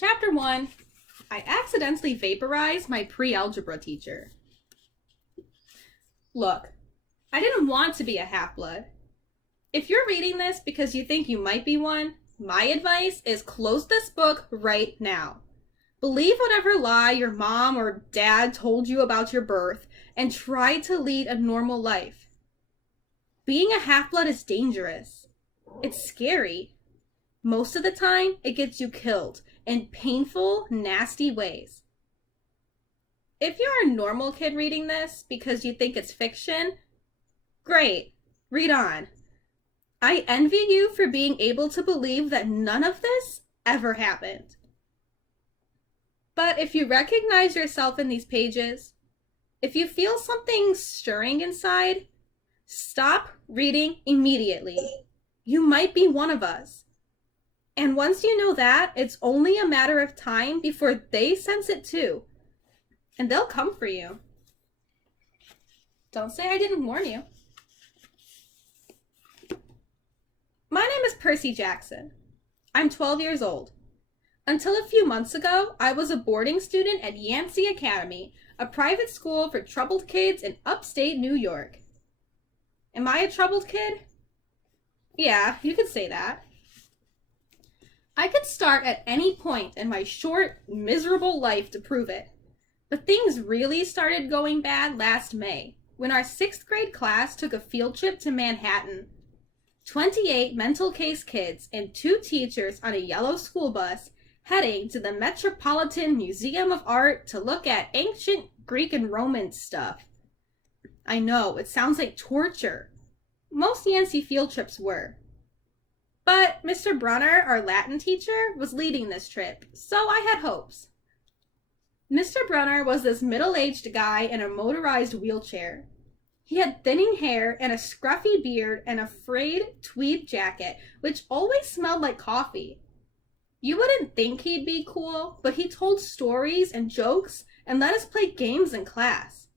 Chapter 1. I accidentally vaporized my pre-algebra teacher. Look, I didn't want to be a half-blood. If you're reading this because you think you might be one, my advice is close this book right now. Believe whatever lie your mom or dad told you about your birth and try to lead a normal life. Being a half-blood is dangerous. It's scary. Most of the time, it gets you killed in painful, nasty ways. If you're a normal kid reading this because you think it's fiction, great, read on. I envy you for being able to believe that none of this ever happened. But if you recognize yourself in these pages, if you feel something stirring inside, stop reading immediately. You might be one of us. And once you know that, it's only a matter of time before they sense it too. And they'll come for you. Don't say I didn't warn you. My name is Percy Jackson. I'm 12 years old. Until a few months ago, I was a boarding student at Yancey Academy, a private school for troubled kids in upstate New York. Am I a troubled kid? Yeah, you could say that. I could start at any point in my short, miserable life to prove it. But things really started going bad last May, when our 6th grade class took a field trip to Manhattan. 28 mental case kids and 2 teachers on a yellow school bus heading to the Metropolitan Museum of Art to look at ancient Greek and Roman stuff. I know, it sounds like torture. Most Yancey field trips were. But Mr. Brunner, our Latin teacher, was leading this trip, so I had hopes. Mr. Brunner was this middle-aged guy in a motorized wheelchair. He had thinning hair and a scruffy beard and a frayed tweed jacket, which always smelled like coffee. You wouldn't think he'd be cool, but he told stories and jokes and let us play games in class.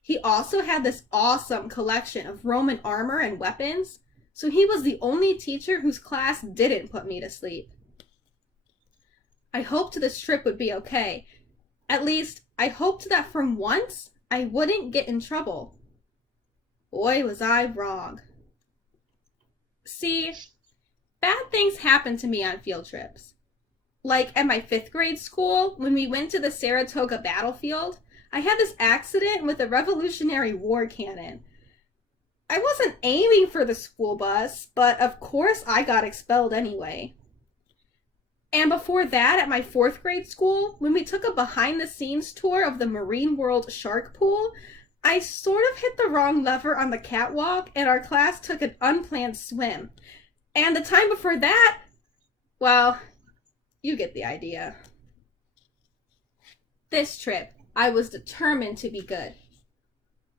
He also had this awesome collection of Roman armor and weapons, so he was the only teacher whose class didn't put me to sleep. I hoped this trip would be okay. At least, I hoped that for once, I wouldn't get in trouble. Boy, was I wrong. See, bad things happen to me on field trips. Like at my 5th grade school, when we went to the Saratoga battlefield, I had this accident with a Revolutionary War cannon. I wasn't aiming for the school bus, but of course I got expelled anyway. And before that, at my 4th grade school, when we took a behind-the-scenes tour of the Marine World shark pool, I sort of hit the wrong lever on the catwalk and our class took an unplanned swim. And the time before that, well, you get the idea. This trip, I was determined to be good.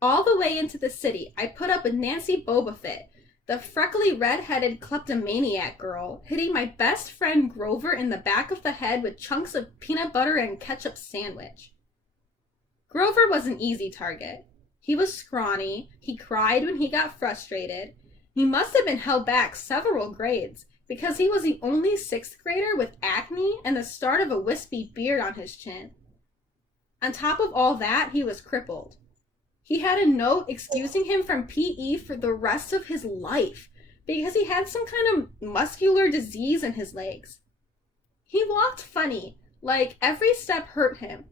All the way into the city, I put up with Nancy Bobafett, the freckly red-headed kleptomaniac girl, hitting my best friend Grover in the back of the head with chunks of peanut butter and ketchup sandwich. Grover was an easy target. He was scrawny, he cried when he got frustrated. He must have been held back several grades because he was the only 6th grader with acne and the start of a wispy beard on his chin. On top of all that, he was crippled. He had a note excusing him from PE for the rest of his life because he had some kind of muscular disease in his legs. He walked funny, like every step hurt him.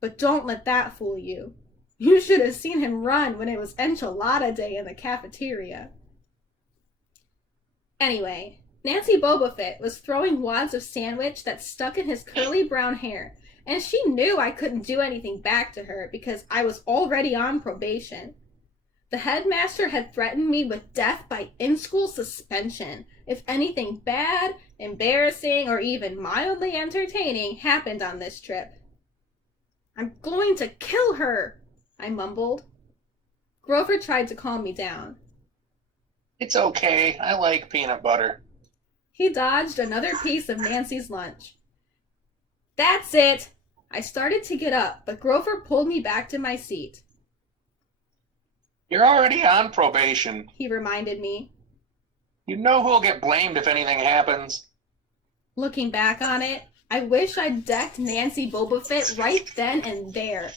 But don't let that fool you. You should have seen him run when it was enchilada day in the cafeteria. Anyway, Nancy Bobafett was throwing wads of sandwich that stuck in his curly brown hair, and she knew I couldn't do anything back to her because I was already on probation. The headmaster had threatened me with death by in-school suspension if anything bad, embarrassing, or even mildly entertaining happened on this trip. "I'm going to kill her," I mumbled. Grover tried to calm me down. It's okay. I like peanut butter. He dodged another piece of Nancy's lunch. "That's it!" I started to get up, but Grover pulled me back to my seat. You're already on probation. He reminded me. You know who'll get blamed if anything happens. Looking back on it, I wish I'd decked Nancy Boba Fett right then and there.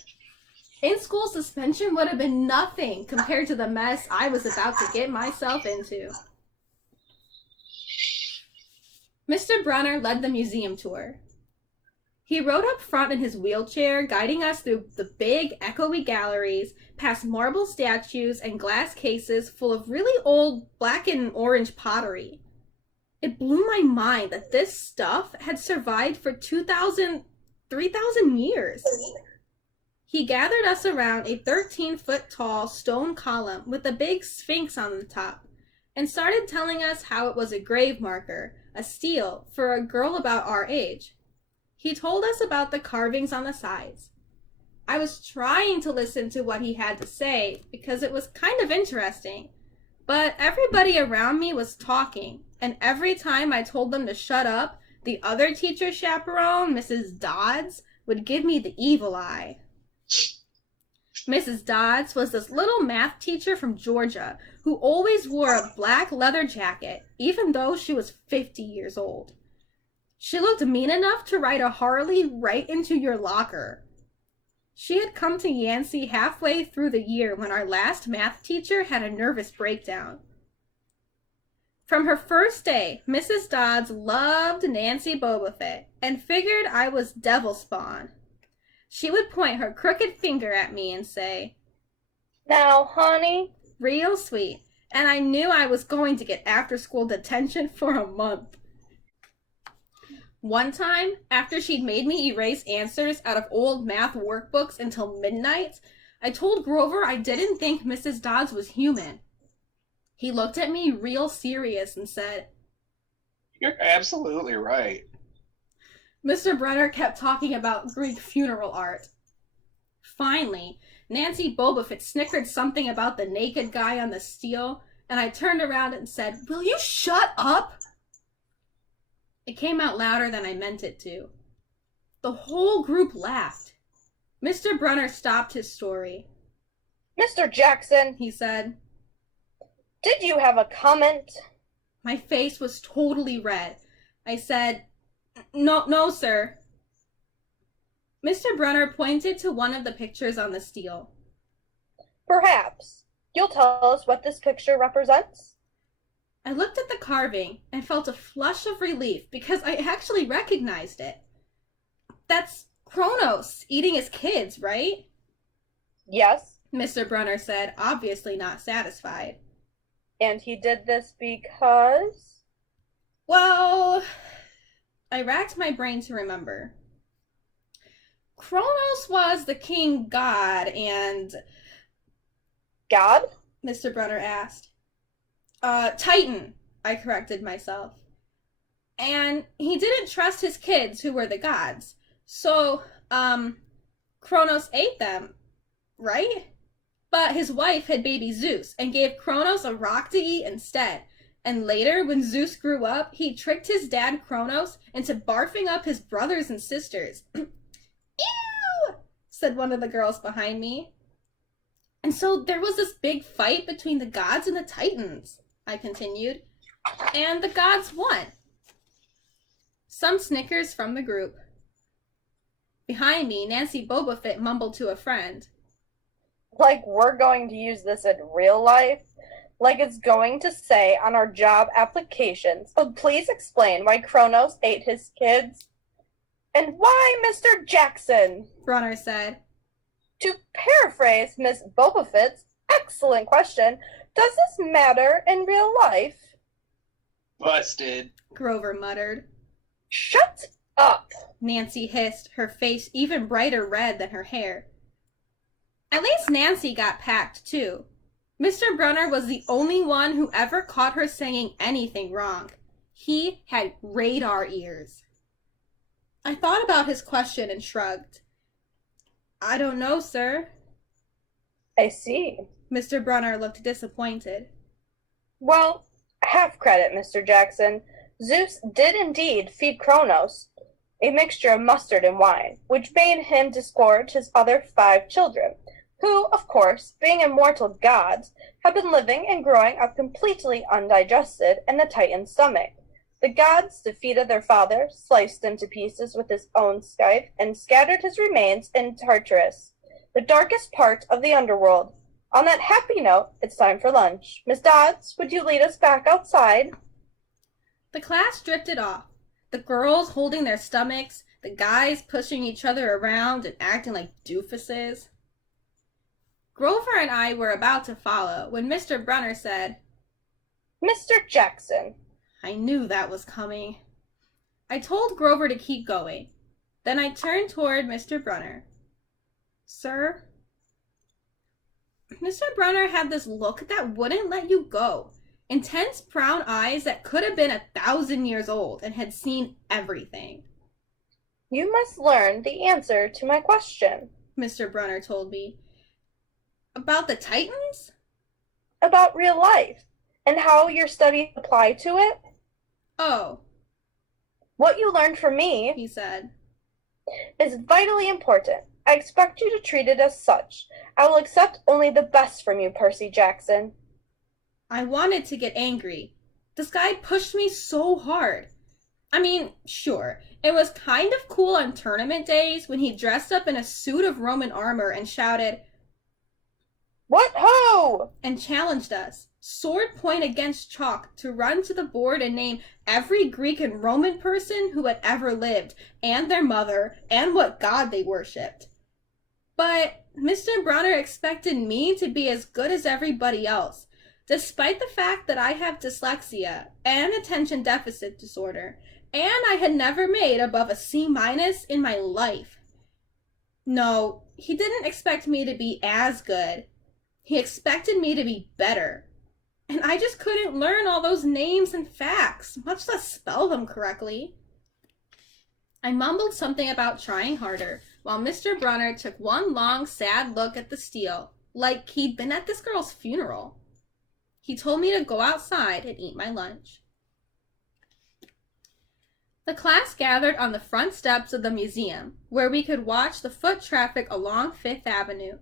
In-school suspension would have been nothing compared to the mess I was about to get myself into. Mr. Brunner led the museum tour. He rode up front in his wheelchair, guiding us through the big, echoey galleries, past marble statues and glass cases full of really old black and orange pottery. It blew my mind that this stuff had survived for 2,000, 3,000 years. He gathered us around a 13-foot tall stone column with a big sphinx on the top and started telling us how it was a grave marker, a steal, for a girl about our age. He told us about the carvings on the sides. I was trying to listen to what he had to say because it was kind of interesting, but everybody around me was talking, and every time I told them to shut up, the other teacher chaperone, Mrs. Dodds, would give me the evil eye. Mrs. Dodds was this little math teacher from Georgia who always wore a black leather jacket, even though she was 50 years old. She looked mean enough to ride a Harley right into your locker. She had come to Yancey halfway through the year when our last math teacher had a nervous breakdown. From her first day, Mrs. Dodds loved Nancy Boba Fett and figured I was devil spawn. She would point her crooked finger at me and say, "Now, honey," real sweet, and I knew I was going to get after-school detention for a month. One time, after she'd made me erase answers out of old math workbooks until midnight, I told Grover I didn't think Mrs. Dodds was human. He looked at me real serious and said, You're absolutely right. Mr. Brunner kept talking about Greek funeral art. Finally, Nancy Boba Fett snickered something about the naked guy on the steel, and I turned around and said, "Will you shut up?" It came out louder than I meant it to. The whole group laughed. Mr. Brunner stopped his story. "Mr. Jackson," He said. "did you have a comment?" My face was totally red. I said, No, sir." Mr. Brunner pointed to one of the pictures on the steel. "Perhaps you'll tell us what this picture represents?" I looked at the carving and felt a flush of relief because I actually recognized it. That's Kronos eating his kids, right? "Yes." Mr. Brunner said, obviously not satisfied. "And he did this because?" Well, I racked my brain to remember. Kronos was the king god and... God? Mr. Brunner asked. Titan, I corrected myself. And he didn't trust his kids who were the gods. So, Kronos ate them, right? But his wife had baby Zeus and gave Kronos a rock to eat instead. And later, when Zeus grew up, he tricked his dad Kronos into barfing up his brothers and sisters. "Ew!" said one of the girls behind me. "And so there was this big fight between the gods and the Titans," I continued. "And the gods won." Some snickers from the group. Behind me, Nancy Boba Fett mumbled to a friend. Like we're going to use this in real life? Like it's going to say on our job applications, "Oh, please explain why Kronos ate his kids?" "And why Mr. Jackson?" Brunner said. To paraphrase Miss Boba Fett's excellent question, does this matter in real life? Busted. Grover muttered. "Shut up," Nancy hissed, her face even brighter red than her hair. At least Nancy got packed, too. Mr. Brunner was the only one who ever caught her saying anything wrong. He had radar ears. I thought about his question and shrugged. "I don't know, sir." "I see." Mr. Brunner looked disappointed. "Well, half credit, Mr. Jackson. Zeus did indeed feed Kronos a mixture of mustard and wine, which made him disgorge his other 5 children, who, of course, being immortal gods, have been living and growing up completely undigested in the Titan's stomach, The gods defeated their father, sliced him to pieces with his own scythe, and scattered his remains in Tartarus, the darkest part of the underworld. On that happy note, it's time for lunch. Miss Dodds, would you lead us back outside? The class drifted off, the girls holding their stomachs, the guys pushing each other around and acting like doofuses. Grover and I were about to follow when Mr. Brunner said, Mr. Jackson. I knew that was coming. I told Grover to keep going. Then I turned toward Mr. Brunner. Sir? Mr. Brunner had this look that wouldn't let you go. Intense brown eyes that could have been 1,000 years old and had seen everything. You must learn the answer to my question. Mr. Brunner told me. About the Titans? About real life, and how your studies apply to it. Oh. What you learned from me, he said, is vitally important. I expect you to treat it as such. I will accept only the best from you, Percy Jackson. I wanted to get angry. This guy pushed me so hard. I mean, sure, it was kind of cool on tournament days when he dressed up in a suit of Roman armor and shouted, What ho! And challenged us, sword point against chalk, to run to the board and name every Greek and Roman person who had ever lived, and their mother, and what god they worshipped. But Mr. Brunner expected me to be as good as everybody else, despite the fact that I have dyslexia and attention deficit disorder, and I had never made above a C- in my life. No, he didn't expect me to be as good. He expected me to be better. And I just couldn't learn all those names and facts, much less spell them correctly. I mumbled something about trying harder, while Mr. Brunner took one long, sad look at the steel, like he'd been at this girl's funeral. He told me to go outside and eat my lunch. The class gathered on the front steps of the museum, where we could watch the foot traffic along Fifth Avenue.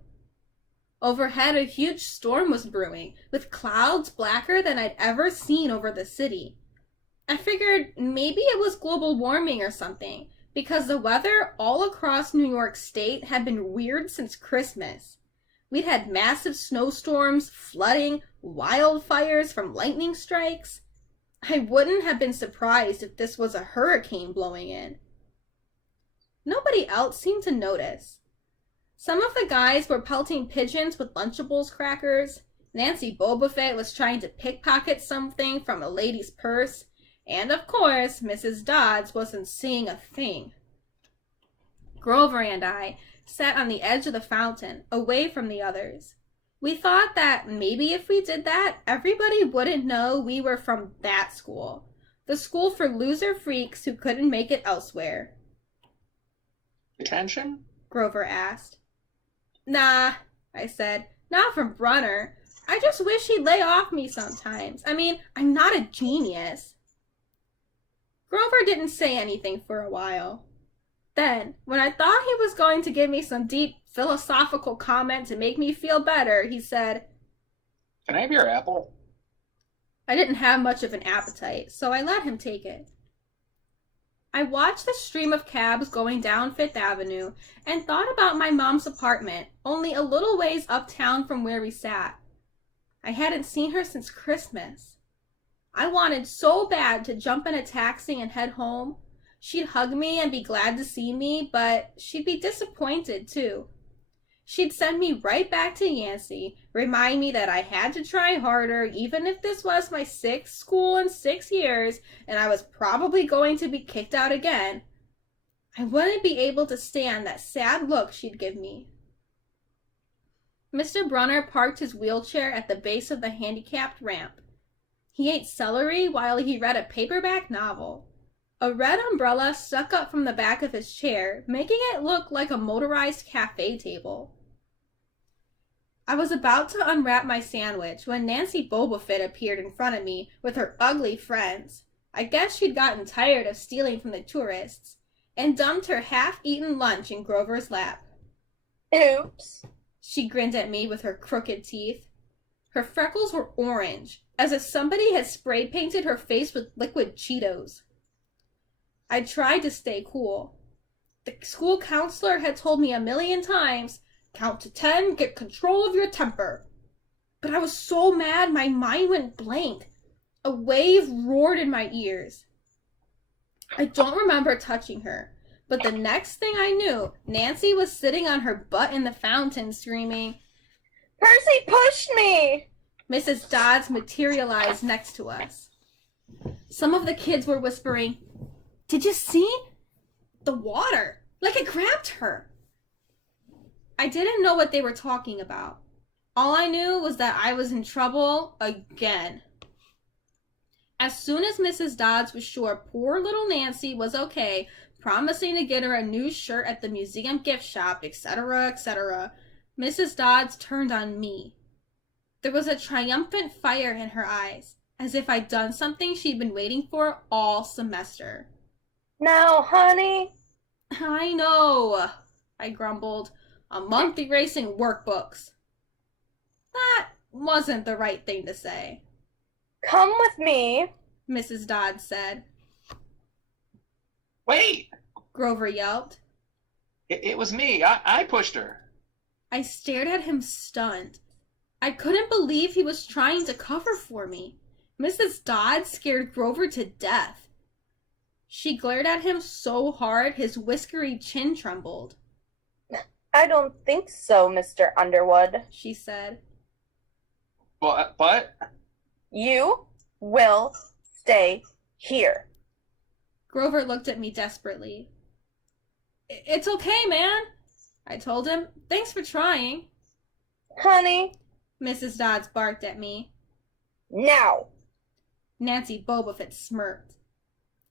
Overhead, a huge storm was brewing, with clouds blacker than I'd ever seen over the city. I figured maybe it was global warming or something, because the weather all across New York State had been weird since Christmas. We'd had massive snowstorms, flooding, wildfires from lightning strikes. I wouldn't have been surprised if this was a hurricane blowing in. Nobody else seemed to notice. Some of the guys were pelting pigeons with Lunchables crackers. Nancy Bobofet was trying to pickpocket something from a lady's purse. And of course, Mrs. Dodds wasn't seeing a thing. Grover and I sat on the edge of the fountain, away from the others. We thought that maybe if we did that, everybody wouldn't know we were from that school. The school for loser freaks who couldn't make it elsewhere. Detention? Grover asked. Nah, I said. Not from Brunner. I just wish he'd lay off me sometimes. I mean, I'm not a genius. Grover didn't say anything for a while. Then, when I thought he was going to give me some deep philosophical comment to make me feel better, he said, Can I have your apple? I didn't have much of an appetite, so I let him take it. I watched the stream of cabs going down Fifth Avenue and thought about my mom's apartment, only a little ways uptown from where we sat. I hadn't seen her since Christmas. I wanted so bad to jump in a taxi and head home. She'd hug me and be glad to see me, but she'd be disappointed too. She'd send me right back to Yancey, remind me that I had to try harder, even if this was my 6th school in 6 years, and I was probably going to be kicked out again. I wouldn't be able to stand that sad look she'd give me. Mr. Brunner parked his wheelchair at the base of the handicapped ramp. He ate celery while he read a paperback novel. A red umbrella stuck up from the back of his chair, making it look like a motorized cafe table. I was about to unwrap my sandwich when Nancy Bobofet appeared in front of me with her ugly friends. I guess she'd gotten tired of stealing from the tourists, and dumped her half-eaten lunch in Grover's lap. Oops. She grinned at me with her crooked teeth. Her freckles were orange, as if somebody had spray painted her face with liquid Cheetos. I tried to stay cool. The school counselor had told me 1,000,000 times, count to 10, get control of your temper. But I was so mad my mind went blank. A wave roared in my ears. I don't remember touching her, but the next thing I knew, Nancy was sitting on her butt in the fountain screaming, Percy pushed me! Mrs. Dodds materialized next to us. Some of the kids were whispering, Did you see? The water, like it grabbed her. I didn't know what they were talking about. All I knew was that I was in trouble again. As soon as Mrs. Dodds was sure poor little Nancy was okay, promising to get her a new shirt at the museum gift shop, etc., etc., Mrs. Dodds turned on me. There was a triumphant fire in her eyes, as if I'd done something she'd been waiting for all semester. Now, honey. I know, I grumbled. A month erasing workbooks. That wasn't the right thing to say. Come with me, Mrs. Dodds said. Wait! Grover yelped. It was me. I pushed her. I stared at him stunned. I couldn't believe he was trying to cover for me. Mrs. Dodds scared Grover to death. She glared at him so hard his whiskery chin trembled. I don't think so, Mr. Underwood, she said. But? You will stay here. Grover looked at me desperately. It's okay, man, I told him. Thanks for trying. Honey. Mrs. Dodds barked at me. Now. Nancy Bobofit smirked.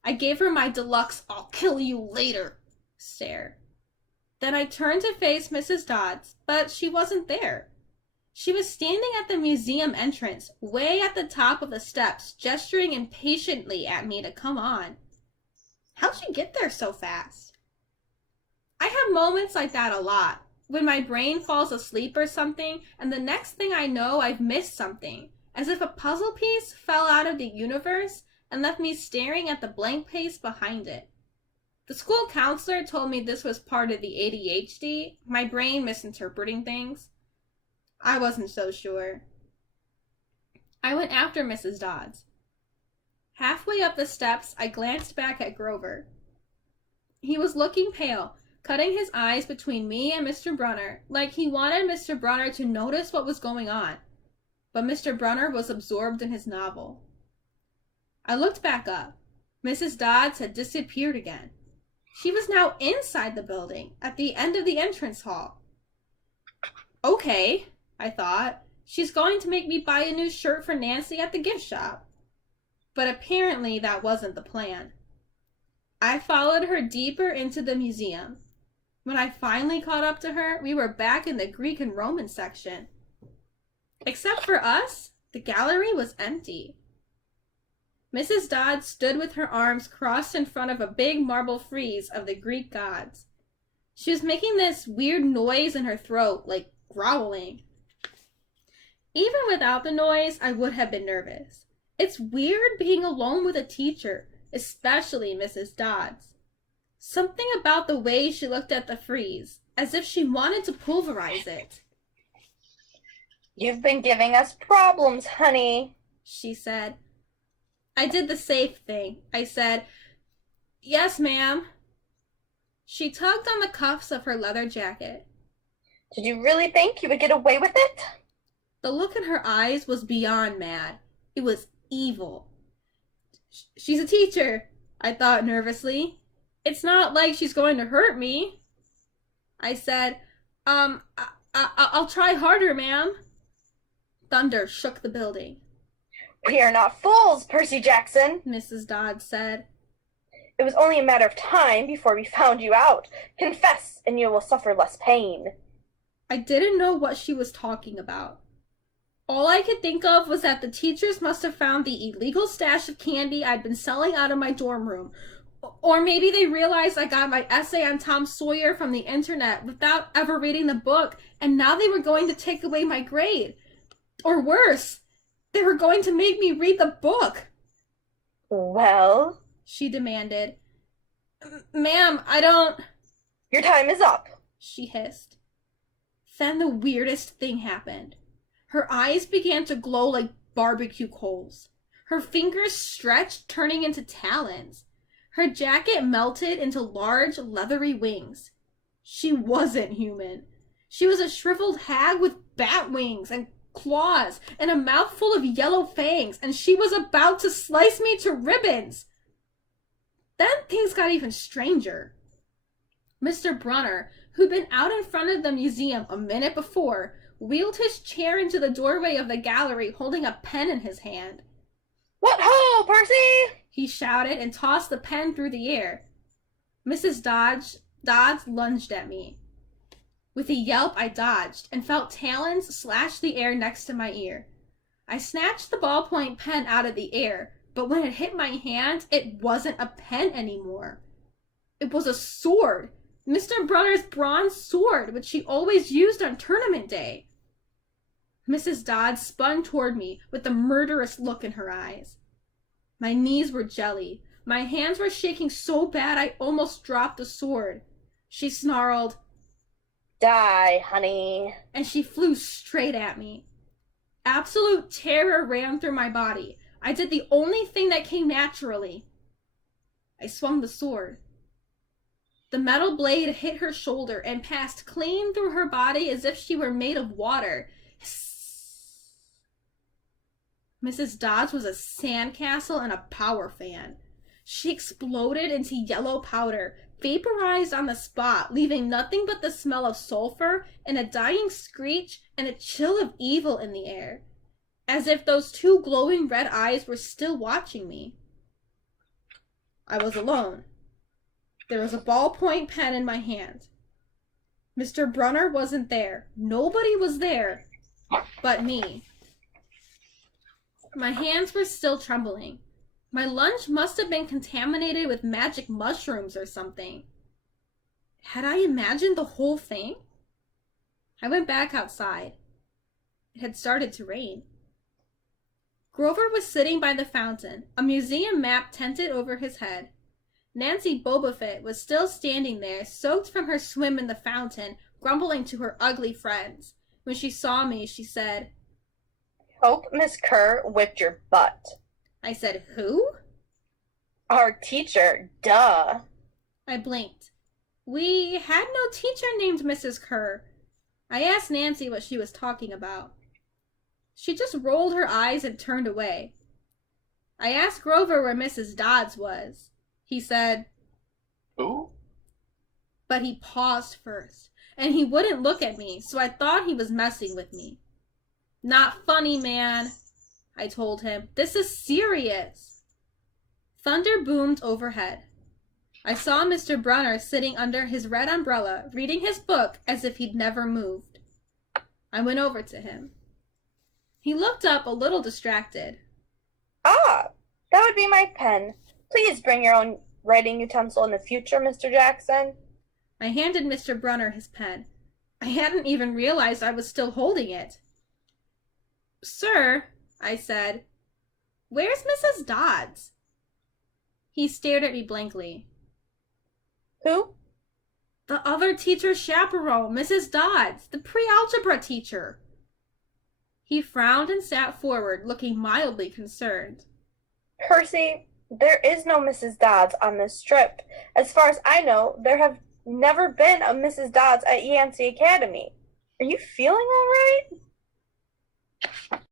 I gave her my deluxe I'll kill you later stare. Then I turned to face Mrs. Dodds, but she wasn't there. She was standing at the museum entrance, way at the top of the steps, gesturing impatiently at me to come on. How'd she get there so fast? I have moments like that a lot, when my brain falls asleep or something, and the next thing I know I've missed something, as if a puzzle piece fell out of the universe and left me staring at the blank place behind it. The school counselor told me this was part of the ADHD, my brain misinterpreting things. I wasn't so sure. I went after Mrs. Dodds. Halfway up the steps, I glanced back at Grover. He was looking pale, cutting his eyes between me and Mr. Brunner, like he wanted Mr. Brunner to notice what was going on. But Mr. Brunner was absorbed in his novel. I looked back up. Mrs. Dodds had disappeared again. She was now inside the building, at the end of the entrance hall. Okay, I thought. She's going to make me buy a new shirt for Nancy at the gift shop. But apparently that wasn't the plan. I followed her deeper into the museum. When I finally caught up to her, we were back in the Greek and Roman section. Except for us, the gallery was empty. Mrs. Dodds stood with her arms crossed in front of a big marble frieze of the Greek gods. She was making this weird noise in her throat, like growling. Even without the noise, I would have been nervous. It's weird being alone with a teacher, especially Mrs. Dodds. Something about the way she looked at the frieze, as if she wanted to pulverize it. You've been giving us problems, honey, she said. I did the safe thing. I said, Yes, ma'am. She tugged on the cuffs of her leather jacket. Did you really think you would get away with it? The look in her eyes was beyond mad. It was evil. She's a teacher, I thought nervously. It's not like she's going to hurt me. I said, I'll try harder, ma'am. Thunder shook the building. We are not fools, Percy Jackson, Mrs. Dodds said. It was only a matter of time before we found you out. Confess, and you will suffer less pain. I didn't know what she was talking about. All I could think of was that the teachers must have found the illegal stash of candy I'd been selling out of my dorm room. Or maybe they realized I got my essay on Tom Sawyer from the internet without ever reading the book, and now they were going to take away my grade. Or worse, They were going to make me read the book, Well, she demanded. Ma'am, I don't... your time is up, she hissed. Then the weirdest thing happened. Her eyes began to glow like barbecue coals. Her fingers stretched, turning into talons. Her jacket melted into large, leathery wings. She wasn't human. She was a shriveled hag with bat wings and claws and a mouth full of yellow fangs, and she was about to slice me to ribbons. Then things got even stranger. Mr. Brunner, who'd been out in front of the museum a minute before, wheeled his chair into the doorway of the gallery holding a pen in his hand. What ho, Percy? He shouted and tossed the pen through the air. Mrs. Dodds lunged at me. With a yelp, I dodged and felt talons slash the air next to my ear. I snatched the ballpoint pen out of the air, but when it hit my hand, it wasn't a pen anymore. It was a sword, Mr. Brunner's bronze sword, which she always used on tournament day. Mrs. Dodds spun toward me with a murderous look in her eyes. My knees were jelly. My hands were shaking so bad I almost dropped the sword. She snarled, Die, honey. And she flew straight at me. Absolute terror ran through my body. I did the only thing that came naturally. I swung the sword. The metal blade hit her shoulder and passed clean through her body as if she were made of water. Mrs. Dodds was a sandcastle and a power fan. She exploded into yellow powder, vaporized on the spot, leaving nothing but the smell of sulfur and a dying screech and a chill of evil in the air, as if those two glowing red eyes were still watching me. I was alone. There was a ballpoint pen in my hand. Mr. Brunner wasn't there. Nobody was there but me. My hands were still trembling. My lunch must have been contaminated with magic mushrooms or something. Had I imagined the whole thing? I went back outside. It had started to rain. Grover was sitting by the fountain, a museum map tented over his head. Nancy Bobofit was still standing there, soaked from her swim in the fountain, grumbling to her ugly friends. When she saw me, she said, Hope Miss Kerr whipped your butt. I said, Who? Our teacher, duh. I blinked. We had no teacher named Mrs. Kerr. I asked Nancy what she was talking about. She just rolled her eyes and turned away. I asked Grover where Mrs. Dodds was. He said, Who? But he paused first, and he wouldn't look at me, so I thought he was messing with me. Not funny, man, I told him. This is serious. Thunder boomed overhead. I saw Mr. Brunner sitting under his red umbrella, reading his book as if he'd never moved. I went over to him. He looked up a little distracted. Ah, that would be my pen. Please bring your own writing utensil in the future, Mr. Jackson. I handed Mr. Brunner his pen. I hadn't even realized I was still holding it. Sir, I said, where's Mrs. Dodds? He stared at me blankly. Who? The other teacher's chaperone, Mrs. Dodds, the pre-algebra teacher. He frowned and sat forward, looking mildly concerned. Percy, there is no Mrs. Dodds on this trip. As far as I know, there have never been a Mrs. Dodds at Yancey Academy. Are you feeling all right?